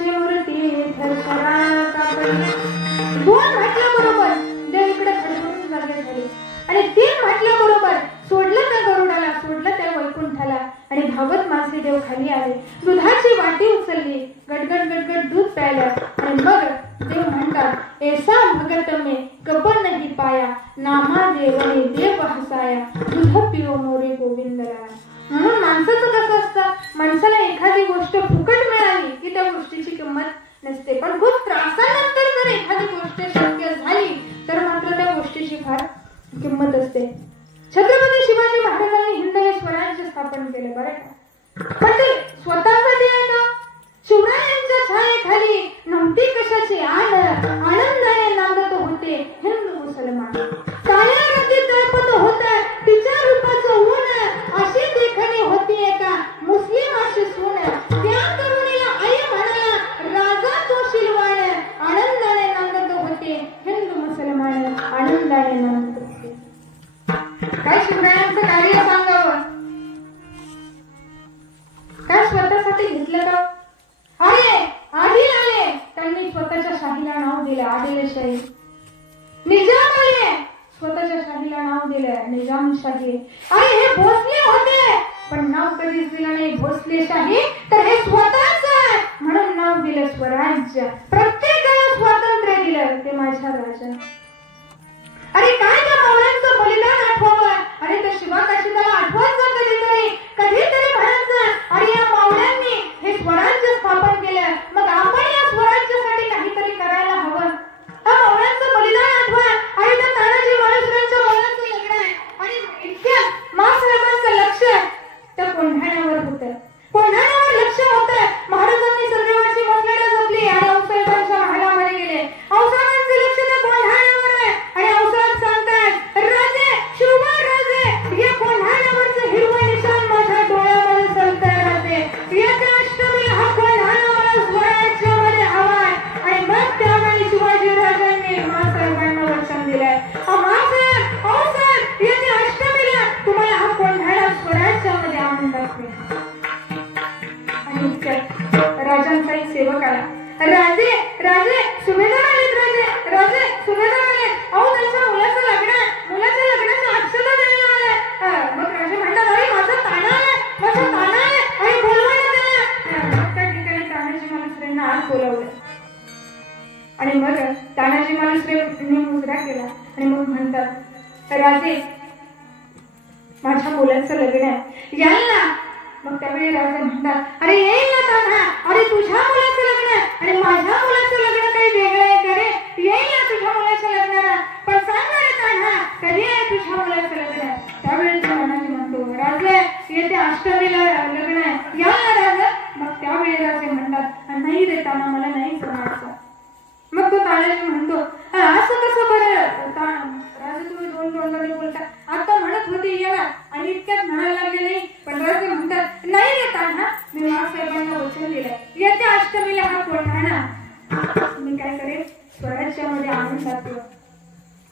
देवाची मूर्ती थरथरा कापली. दोन म्हटल्याबरोबर देव इकडे थरथरून जागे झाले आणि तीन म्हटल्याबरोबर सोडलं त्या गरुडाला, सोडलं त्या वैकुंठाला आणि धावत मासे देव खाली आले. दुधाची वाटी उचलली, गडगड गडगड दूध प्यायलं आणि मग देव म्हणतात, ऐसा भगत में कबर नहीं पाया, नामा देवने देव हसाया, दूध पिओ मोरे गोविंदराया. म्हणून माणसाचं कसं असतं, माणसाला एखादी गोष्ट फुकट मिळाली की त्या गोष्टीची किंमत नसते, पण खूप त्रासानंतर जर एखादी गोष्ट शक्य झाली तर मात्र त्या गोष्टीची फार किंमत असते. छत्रपती शिवाजी महाराजांनी हिंदवी स्वराज्य स्थापन केले बरं का, पण ते स्वतःसाठी आहे का? शिवरायांच्या छायेखाली नव्हती कशाची आण, आनंदाने नांदत होते हिंदू मुसलमान. काळ्या रात्री तळपत होता तिच्या रूपाचं ऊन, अशी देखणी होती एका मुस्लिमाची सून. त्या तरुणीला आई म्हणाला राजा तो शिलवाण, आनंदाने नांदत होते हिंदू मुसलमान, आनंदाने नांदत होते. काय शिवरायांचं कार्य सांगावं, काय स्वतःसाठी घेतलं का? अरे आदिल आले, त्यांनी स्वतःच्या शाहीला नाव दिलं आदिलशाही. निजाम आले, स्वतःच्या शाहीला नाव दिलं निजामशाही. अरे हे भोसले होते, पण नाव कधीच दिलं नाही भोसलेशाही, तर हे स्वतःच म्हणून नाव दिलं स्वराज्य. प्रत्येकाला स्वातंत्र्य दिलं ते माझ्या राजा. अरे काय त्या मावळ्यांचं बलिदान आठवावं, अरे त्या शिवाकाशीला आठवायचं कधीतरी, कधीतरी म्हणायचं अरे या मावळ्यांनी हे स्वराज्य स्थापन केलं, मग आपण या स्वराज्यासाठी काहीतरी करायला हवं. त्या मावळ्यांचं बलिदान आठवा. आणि त्या तानाजी मालुसरेंच्या मुलाचं लग्न आहे आणि इतक्या मासाहेबांचं लक्ष त्या कोंढाण्यावर होतं, कोंढाण्यावर लक्ष होतं. महाराजांनी सर्गवाची मसलडा जपली आणि औसाहेबांच्या महालामध्ये गेले. औसाहेबांचे लक्ष त्या कोंढाण्यावर आहे आणि औसाहेब सांगतात राजे शिवबा राजे, या कोंढाण्यावरचं हिरवं निशाण माझ्या डोळ्यामध्ये चलतंय राजे. येत्या अष्टमीला हा कोंढाणा मला स्वराज्यामध्ये हवाय. आणि मग त्यावेळी शिवाजी राजांनी मासाहेबांना वचन दिलंय, मासाहेब औसाहेब येत्या अष्टमीला तुम्हाला हा कोंढाणा स्वराज्यामध्ये आणून दाखवेल. राजांचाही सेवक आला, राजे राजे सुभेदार आलेत, राजे राजे सुभेदार आले. अहो त्यांच्या मुलाचं लग्न, मुलाच्या लग्नाच्या अक्षता द्यायला आलाय. मग राजे म्हणतात अरे माझा ताना आलाय, माझा ताना आलाय, अरे बोलवायला त्याला. त्या ठिकाणी तानाजी मालुसरेंना आत बोलावलं आणि मग तानाजी मालुसरेंनी मुजरा केला आणि मग म्हणतात राजे माझ्या मुलाचं लग्न आहे, याल ना. मग त्यावेळी राजे म्हणतात अरे येईल ना तान्हा, अरे तुझ्या मुलाचं लग्न आणि माझ्या मुलाचं लग्न काही वेगळं आहे का रे? येईल ना तुझ्या मुलाच्या लग्नाला, पण सांग रे तान्हा कधी आहे तुझ्या मुलाचं लग्न? त्यावेळी तानाजी म्हणतो राजे येत्या अष्टमीला लग्न आहे, या ना राजा. मग त्यावेळी राजे म्हणतात नाही रे तान्हा मला नाही जमायचं. मग तो तानाजी म्हणतो असं कसं बरं राजे तुम्ही दोन तोंडाने बोलता, आता म्हणत होते येणार आणि इतक्यात म्हणायला लागले नाही. पण राजे म्हणतात नाही रे तान्हा, मी मासाहेबांना वचन दिलंय येत्या अष्टमीला हा कोंढाणा मी काय करेन स्वराज्यामध्ये आणून दाखव.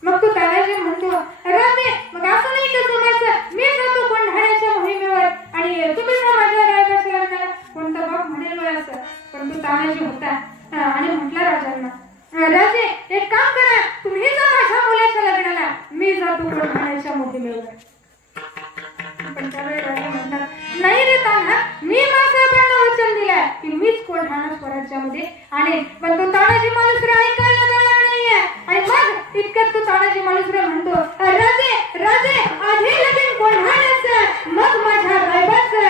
मग तो तानाजी म्हणतो राजे मग असं नाही का जमायचं, मी जातो कोंढाण्याच्या मोहिमेवर आणि तुम्ही माझ्या राजाच्या लग्नाला. कोणता बाप म्हणेल असं, पण तो तानाजी होता आणि म्हटला राजांना राजे एक काम करा, तुम्ही जा माझ्या मुलाच्या लग्नाला, मी जातो कोंढाण्याच्या मोहिमेवर. पण त्यावेळी राजे म्हणतात नाही रे तान्हा, मी मासाहेबांना वचन दिलंय की मीच कोंढाणा स्वराज्यामध्ये आणेन. पण तो तानाजी मालुसरे ऐकायला तयार नाहीये. आणि मग इतक्यात तो तानाजी मालुसरे म्हणतो राजे राजे आधी लगीन कोंढाण्याचं मग माझ्या रायबाचं.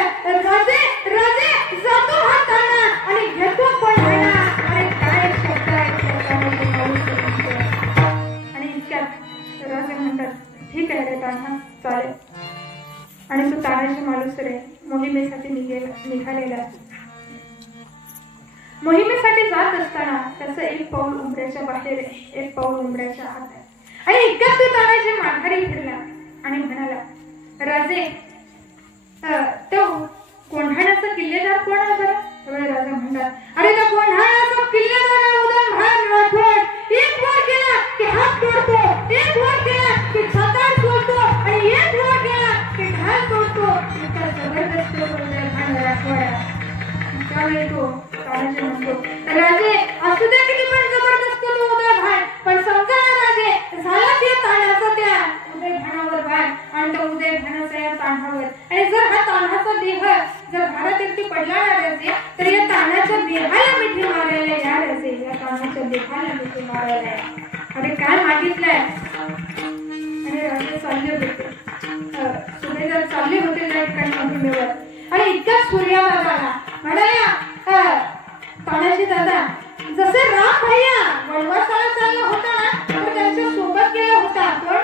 राजे राजे जातो हा ताना आणि घेतो कोंढाणा. आणि काय शब्द आहेत आणि इतक्यात राजे म्हणतात ठीक आहे रे तान्हा चालेल. आणि तो तानाजी मालुसरे मोहिमेसाठी निघालेला. मोहिमेसाठी जात असताना त्याचं एक पाऊल उंबऱ्याच्या बाहेर आहे, एक पाऊल उंबऱ्याच्या आत आहे. आणि इतक्यात तो तानाजी माघारी फिरला आणि म्हणाला राजे तो कोंढाण्याचा किल्लेदार कोण आहे बरं? त्यावेळी राजा म्हणतात अरे त्या कोंढाण्याचा किल्लेदार उदयनभान राठोड. एक वार केला की हात तोडतो, एक वार केला की छाताड तोडतो आणि एक वार केला की ढाल तोडतो. इतका जबरदस्त उदयनभान राठोड. त्यावेळी तो तानाजी म्हणतो राजे असू दे किती पण जबरदस्त तो उदय भान, पण समजा राजे झाला ते ताणाचा त्या उदय भानावर भार आणि त्या उदय भानाचा या ताणावर. आणि जर हा ताणाचा देह जर भारतीवरती पडला ना राजे, तर या ताणाच्या देहाला मिठी मारायला या राजे, या ताणाच्या देहाला मिठी मारायला या. अरे काय मागितलंय. आणि राजे चालले होते, सुभेदार चालले होते त्या ठिकाणी मोहिमेवर. आणि इतक्यात सूर्यादादा आला. म्हणाल्या तानाजी दादा, जसे राम भैया वनवासाला चालला होता ना, तर त्यांच्या सोबत गेला होता, पण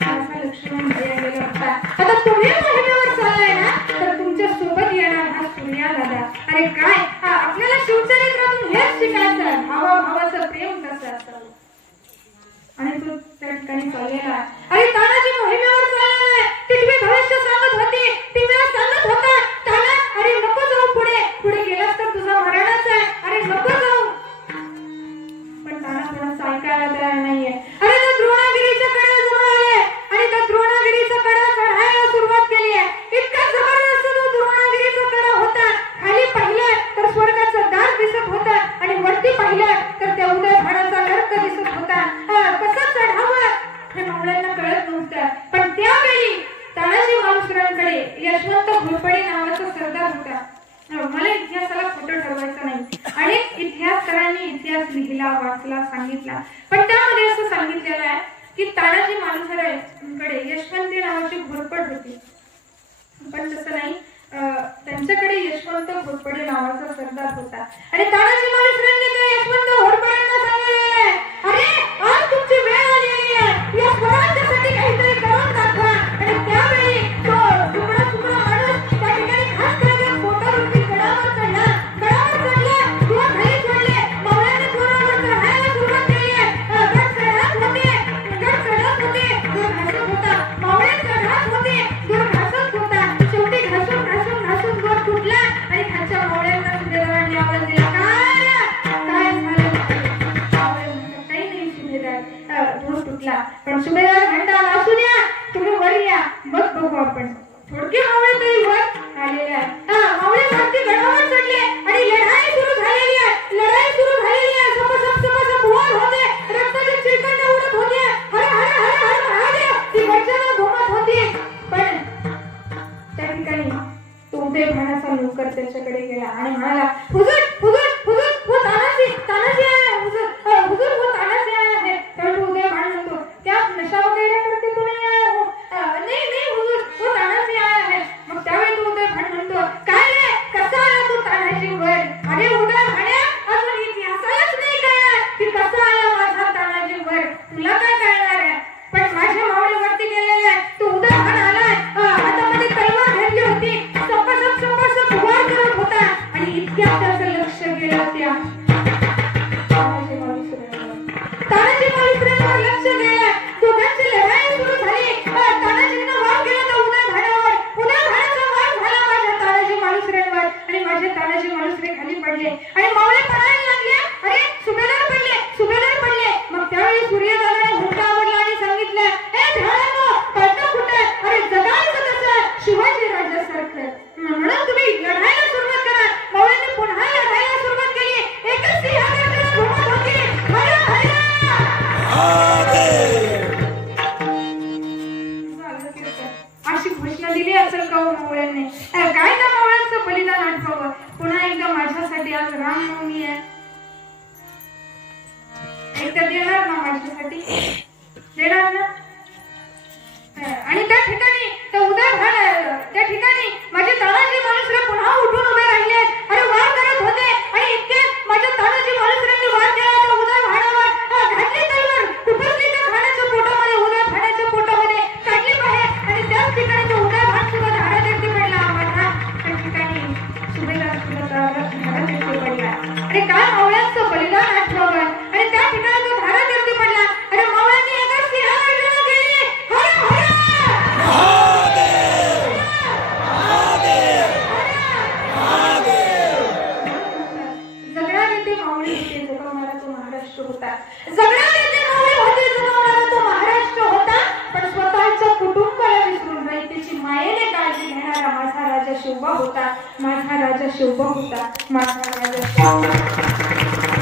माझा लक्ष्मण भैया गेला होता. आता तुम्ही मोहिमेवर चाललाय ना, तर तुमच्या सोबत येणार हा सूर्यादादा. अरे काय आपल्याला शिवचरित्रातून हेच शिकायचं आहे, भावाभावाचं प्रेम कसं असावं. आणि तो त्या ठिकाणी चाललेला. अरे तानाजी मोहिमेवर चाललाय, टिटवी भविष्य सांगत होती, टिटव्या सांगत होता ताना, अरे नको जाऊ पुढे, पुढे गेलास तर तुझा मरणाच आहे, अरे नको जाऊ. पण ताना कोणाचं ऐकायला तयार नाहीये. अरे त्या द्रोणागिरीच्या कडे जवळ आले आणि त्या द्रोणागिरीचा कडा चढायला सुरुवात केली आहे. इतका जबरदस्त तो द्रोणागिरीचा कडा होता. खाली पाहिलं तर स्वर्गाचं दार दिसत होता आणि वरती पाहिलं तर त्या उदय भानाचा नर्क दिसत होता. कसं चढावं हे मावळ्यांना कळत नव्हतं. पण त्यावेळी तानाजी मालुसरांकडे यशवंत घोरपडे नावाचा सरदार होता. मला इतिहासाला खोटं ठरवायचं नाही. अनेक इतिहासकारांनी इतिहास लिहिला, वाचला, सांगितला, पण त्यामध्ये असं सांगितलेलं आहे की तानाजी मालुसरांकडे यशवंत नावाची घोरपड होती. पण तसं नाही, त्यांच्याकडे यशवंत घोरपडे नावाचा सरदार होता. आणि तानाजी मालुसरांनी त्या यशवंत घोरपड्यांना सांगितलेलं आहे, अरे आज तुमची वेळ आलेली आहे, या स्वराज्यासाठी काहीतरी करून दाखवा. आणि त्यावेळी तो तुकडा तुकडा माणूस त्या ठिकाणी खास त्याच्या पोटावरती गडावर चढला. किंवा खाली सोडले. मावळ्यांनी जोरावर चढायला सुरुवात केली आहे. गड चढत होते, दूर घासत होता. मावळे चढत होते, दूर घासत होता. शेवटी घासून घासून घासून दूर तुटला आणि खालच्या मावळ्यांना सुभेदारांनी आवाज दिला, काय झालं. काही नाही सुभेदार, दूर तुटला. पण सुभेदार म्हणतात, असू द्या, तुम्ही वर या, मग बघू आपण. थोडके मावळे तरी वर आलेले आहेत. मावळे वरती गडावर चढले आणि लढाई सुरू झालेली आहे. लढाई सुरू झालेली आहे. सपसप वर होते, रक्ताचे चिरकांडे उडत होते. हर हर हर हर महादेव ती गर्जना घुमत होती. पण त्या ठिकाणी तो उदय भानाचा नौकर त्याच्याकडे गेला आणि म्हणाला, हुजूर हुजूर हुजूर वो तानाजी आया, हुजूर वो तानाजी आया है. तर तो उदय भान म्हणतो, क्या नशा वगैरे करते तू नाही आया हो. नाही हुजूर वो तानाजी आया है. मग त्यावेळी तो उदय भान म्हणतो, काय रे कसा आला तू तानाजी वर. अरे उदय भाण्या, अजून इतिहासालाच नाही कळणार की कसा आला माझा तानाजी वर, तुला काय कळणार आहे. पण माझ्या मावळे वरती गेलेले आहे, तो उदय भान आलाय, हातामध्ये तलवार घेतली होती, सपसप वर करत होता. आणि इतक्यात त्याचं लक्ष गेलं त्या तानाजी मालुसरेंवर लक्ष गेलं. दोघांची लढाई सुरू झाली. तानाजींना वार केला तर उदय भानावर, उदय भानाचा वार झाला माझ्या तानाजी मालुसरेंवर आणि माझे तानाजी मालुसरे खाली पडले आणि मावळे पळायला लागले. अरे सुभेदार पडले, सुभेदार पडले. मग त्यावेळी सूर्यदादाने हुंडा आवडला आणि सांगितलं, ए ढाळांनो, पळतो कुठं. अरे जगायचं कसं शिवाजी राजासारखं. म्हणून तुम्ही लढायला सुरुवात करा. मावळ्यांनी पुन्हा लढायला सुरुवात केली. एकच सिंहाकडे घुमत होती. अशी घोषणा दिली असेल का मावळ्यांनी. काय त्या मावळ्यांचं बलिदान आठवावं. पुन्हा एकदा माझ्यासाठी आज रामनवमी आहे, एकदा देणार ना माझ्यासाठी, देणार ना. आणि त्या ठिकाणी त्या उदय भान, त्या ठिकाणी माझे तानाजी मालुसरे पुन्हा उठून उभे राहिले. अरे वार करत होते आणि इतके माझ्या तानाजी मालुसरेंनी वार केला त्या उदय भानावर. घातली तलवार, खुपसली त्या भानाच्या पोटामध्ये, उदय भानाच्या पोटामध्ये काढली बाहेर. आणि त्याच ठिकाणी तो उदय भान सुद्धा धारातीर्थी पडला. माझा त्या ठिकाणी सुभेदार सुद्धा धारातीर्थी पडला. अरे काय मावळ्यांचं बलिदान आठवावं. आणि त्या ठिकाणी तो धारातीर्थी पडला. अरे मावळ्यांनी एका सिंहाला गेली. शिवबा होता, माझा राजा शिवबा होता, माझा राजा शिवबा.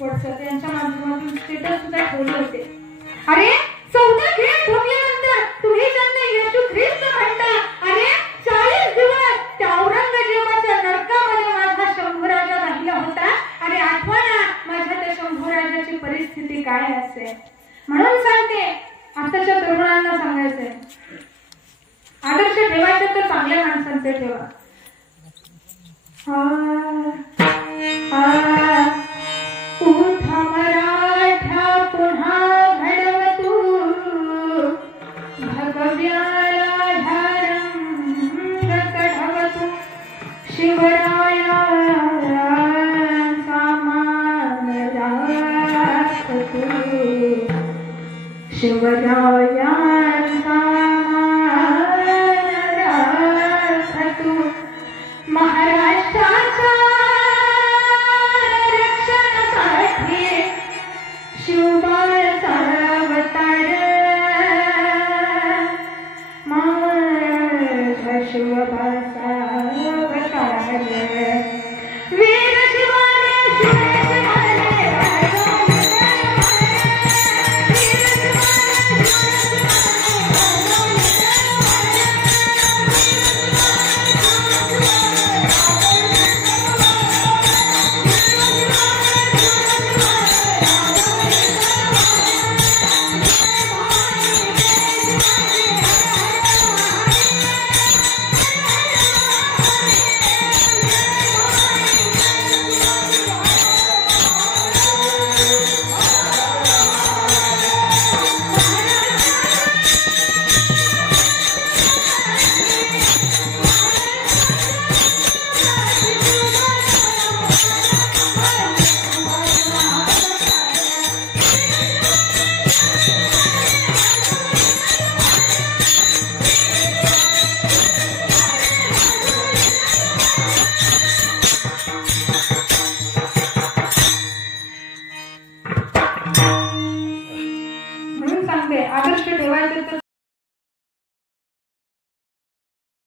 व्हॉट्सअप यांच्या माध्यमातून स्टेटस सुद्धा ठेवले होते. अरे 14 खेळ ठोकल्यानंतर तुम्ही त्यांना येशू ख्रिस्त म्हणता. अरे 40 दिवस त्या औरंगजेबाच्या नरकामध्ये माझा शंभूराजा राहिला होता. अरे आठवा ना माझ्या त्या शंभूराजाची परिस्थिती काय असेल. म्हणून सांगते आताच्या तरुणांना सांगायचंय, आदर्श ठेवायचे तर चांगल्या माणसांचे ठेवा. उठा मराठा पुन्हा घडव तू, भगव्याला ढारंग चढव तू, शिवरायांचा मान राख तू, शिवरायांचा मान राख तू, महाराष्ट्राच्या रक्षणासाठी शिवबाळचा अवतार, माझ्या शिवबाळचा अवतार, वीर शिवाने शिवाने आदर्श ठेवायचे तर